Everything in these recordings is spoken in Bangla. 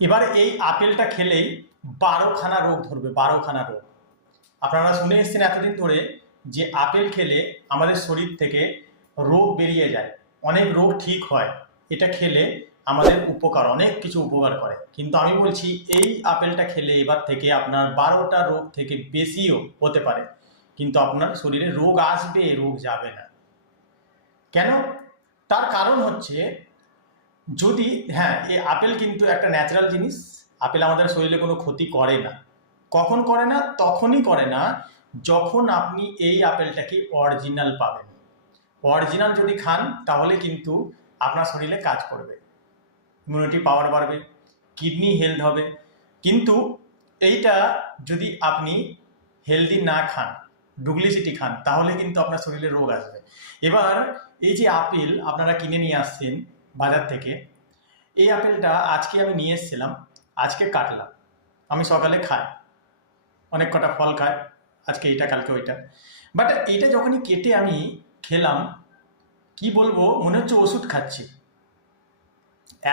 এবার এই আপেলটা খেলেই বারোখানা রোগ ধরবে, বারোখানা রোগ। আপনারা শুনে এসেছেন এতদিন ধরে যে আপেল খেলে আমাদের শরীর থেকে রোগ বেরিয়ে যায়, অনেক রোগ ঠিক হয়, এটা খেলে আমাদের উপকার, অনেক কিছু উপকার করে। কিন্তু আমি বলছি, এই আপেলটা খেলে এবার থেকে আপনার বারোটা রোগ থেকে বেশিও হতে পারে। কিন্তু আপনার শরীরে রোগ আসবে, রোগ যাবে না। কেন? তার কারণ হচ্ছে যদি হ্যাঁ এই আপেল কিন্তু একটা ন্যাচারাল জিনিস, আপেল আমাদের শরীরে কোনো ক্ষতি করে না। কখন করে না? তখনই করে না যখন আপনি এই আপেলটাকে অরিজিনাল পাবেন। অরিজিনাল যদি খান, তাহলে কিন্তু আপনার শরীরে কাজ করবে। ইমিউনিটি পাওয়ার বাড়বে কিডনি হেলথ হবে। কিন্তু এইটা যদি আপনি হেলদি না খান ডুপ্লিসিটি খান, তাহলে কিন্তু আপনার শরীরে রোগ আসবে। এবার এই যে আপেল আপনারা কিনে নিয়ে আসছেন বাজার থেকে। এই আপেলটা আজকে আমি নিয়ে এসেছিলাম, আজকে কাটলাম। আমি সকালে খাই, অনেক কটা ফল খাই, আজকে এইটা, কালকে ওইটা। বাট এইটা যখনই কেটে আমি খেলাম, কি বলব, মনে হচ্ছে ওষুধ খাচ্ছি।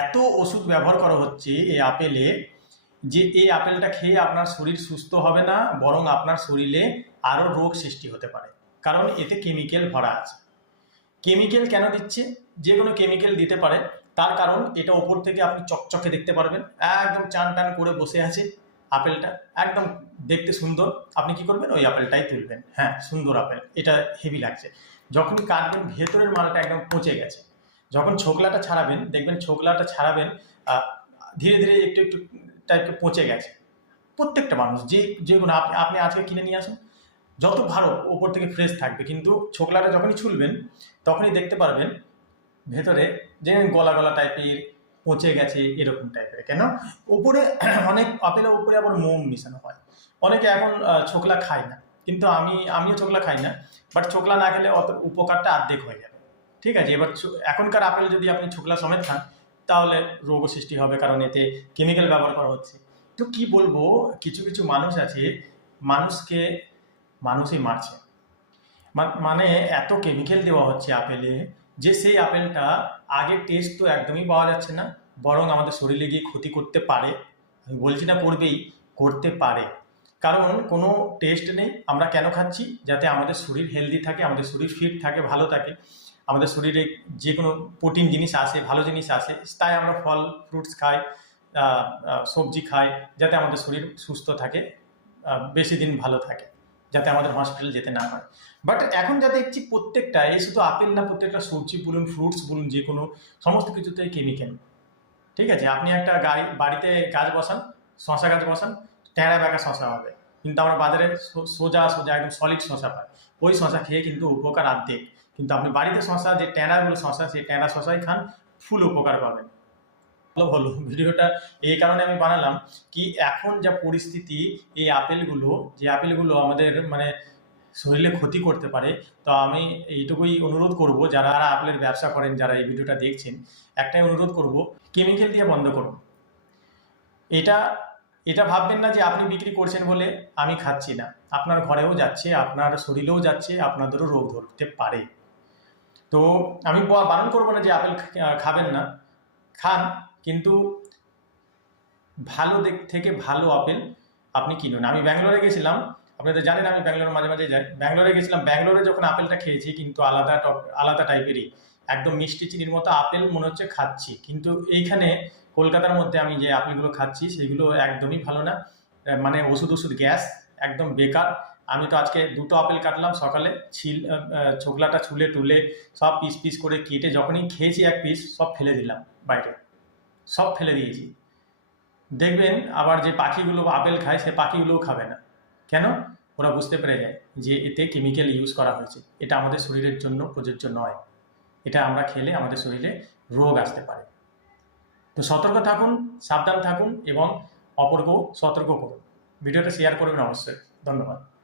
এত ওষুধ ব্যবহার করা হচ্ছে এই আপেলে, যে এই আপেলটা খেয়ে আপনার শরীর সুস্থ হবে না, বরং আপনার শরীরে আরও রোগ সৃষ্টি হতে পারে। কারণ এতে কেমিক্যাল ভরা আছে। কেমিক্যাল কেন দিচ্ছে? যে কোনো কেমিক্যাল দিতে পারে, তার কারণ এটা ওপর থেকে আপনি চকচকে দেখতে পারবেন। একদম চান টান করে বসে আছে আপেলটা। একদম দেখতে সুন্দর। আপনি কি করবেন? ওই আপেলটাই তুলবেন। হ্যাঁ সুন্দর আপেল। এটা হেভি লাগছে। যখন কাটবেন, ভেতরের মালটা একদম পচে গেছে। যখন ছোকলাটা ছাড়াবেন, দেখবেন ছোকলাটা ছাড়াবেন ধীরে ধীরে একটু একটু টাইপের পচে গেছে। প্রত্যেকটা মানুষ, যে যে কোনো, আপনি আপনি আজকে কিনে নিয়ে আসুন। যত ভালো, ওপর থেকে ফ্রেশ থাকবে। কিন্তু ছোকলাটা যখনই ছুলবেন, তখনই দেখতে পারবেন ভেতরে যে গলা গলা টাইপের পচে গেছে, এরকম টাইপের কেন? উপরে অনেক আপেলের উপরে আবার মোম মিশানো হয়। অনেকে এখন ছোকলা খায় না। কিন্তু আমি, আমিও ছোকলা খাই না। বাট ছোকলা না খেলে অত উপকারটা অর্ধেক হয়ে যাবে। ঠিক আছে? এবার এখনকার আপেল যদি আপনি ছোকলা সমেত খান, তাহলে রোগও সৃষ্টি হবে, কারণ এতে কেমিক্যাল ব্যবহার করা হচ্ছে। তো কি বলব? কিছু কিছু মানুষ আছে, মানুষকে, মানুষই মারছে। মানে এত কেমিক্যাল দেওয়া হচ্ছে আপেলে যে সেই আপেলটা আগের টেস্ট তো একদমই পাওয়া যাচ্ছে না, বরং আমাদের শরীরে গিয়ে ক্ষতি করতে পারে। আমি বলছি না করবেই, করতে পারে। কারণ কোনো টেস্ট নেই, আমরা কেন খাচ্ছি? যাতে আমাদের শরীর হেলদি থাকে, আমাদের শরীর ফিট থাকে, ভালো থাকে। আমাদের শরীরে যে কোনো প্রোটিন জিনিস আসে, ভালো জিনিস আসে, তাই আমরা ফল ফ্রুটস খাই সবজি খাই, যাতে আমাদের শরীর সুস্থ থাকে বেশি দিন ভালো থাকে। যাতে আমাদের হসপিটাল যেতে না হয়। বাট এখন যা দেখছি প্রত্যেকটা, এই শুধু আপেল না, প্রত্যেকটা সবজি বলুন ফ্রুটস বলুন, যে কোনো, সমস্ত কিছুতেই কেমিক্যাল ঠিক আছে? আপনি একটা গাড়ি, বাড়িতে গাছ বসান, শশা গাছ বসান ট্যাঁড়া বেঁকা শশা হবে। কিন্তু আমরা বাজারে সোজা সোজা, একদম সলিড শশা পাই। ওই শশা খেয়ে কিন্তু উপকার আর্ধেক কিন্তু আপনি বাড়িতে শশা, যে ট্যাঁড়াগুলো শশা, সেই ট্যাঁড়া শশাই খান ফুল উপকার পাবেন। ভালো হলো। ভিডিওটা এই কারণে আমি বানালাম কি এখন যা পরিস্থিতি, এই আপেলগুলো, যে আপেলগুলো আমাদের মানে শরীরে ক্ষতি করতে পারে, তো আমি এইটুকুই অনুরোধ করব, যারা আপেলের ব্যবসা করেন, যারা এই ভিডিওটা দেখছেন, একটাই অনুরোধ করব কেমিক্যাল দিয়ে বন্ধ করুন। এটা এটা ভাববেন না যে আপনি বিক্রি করছেন বলে আমি খাচ্ছি না। আপনার ঘরেও যাচ্ছে, আপনার শরীরেও যাচ্ছে, আপনাদেরও রোগ ধরতে পারে। তো আমি বারণ করব না যে আপেল খাবেন না। খান। কিন্তু ভালো দিক থেকে ভালো আপেল আপনি কিনুন। আমি ব্যাঙ্গালোরে গেছিলাম আপনাদের জানেন আমি ব্যাঙ্গালোর মাঝে মাঝে যাই। ব্যাঙ্গালোরে গেছিলাম, ব্যাঙ্গালোরে যখন আপেলটা খেয়েছি কিন্তু আলাদা আলাদা টাইপেরই একদম মিষ্টি চিনির মতো আপেল মনে হচ্ছে খাচ্ছি। কিন্তু এইখানে কলকাতার মধ্যে আমি যে আপেলগুলো খাচ্ছি সেগুলো একদমই ভালো না। মানে ওষুধ ওষুধ, গ্যাস একদম বেকার। আমি তো আজকে দুটো আপেল কাটলাম সকালে, ছিল ছোকলাটা ছুলে টুলে সব পিস পিস করে কেটে যখনই খেয়েছি এক পিস সব ফেলে দিলাম বাইরে। সব ফেলে দিয়েছি। দেখবেন আবার যে পাখিগুলো আপেল খায়, সে পাখিগুলোও খাবে না। কেন? ওরা বুঝতে পেরে যায় যে এতে কেমিক্যাল ইউজ করা হয়েছে। এটা আমাদের শরীরের জন্য প্রযোজ্য নয়। এটা আমরা খেলে আমাদের শরীরে রোগ আসতে পারে। তো সতর্ক থাকুন, সাবধান থাকুন এবং অপরকেও সতর্ক করুন। ভিডিওটা শেয়ার করবেন অবশ্যই। ধন্যবাদ।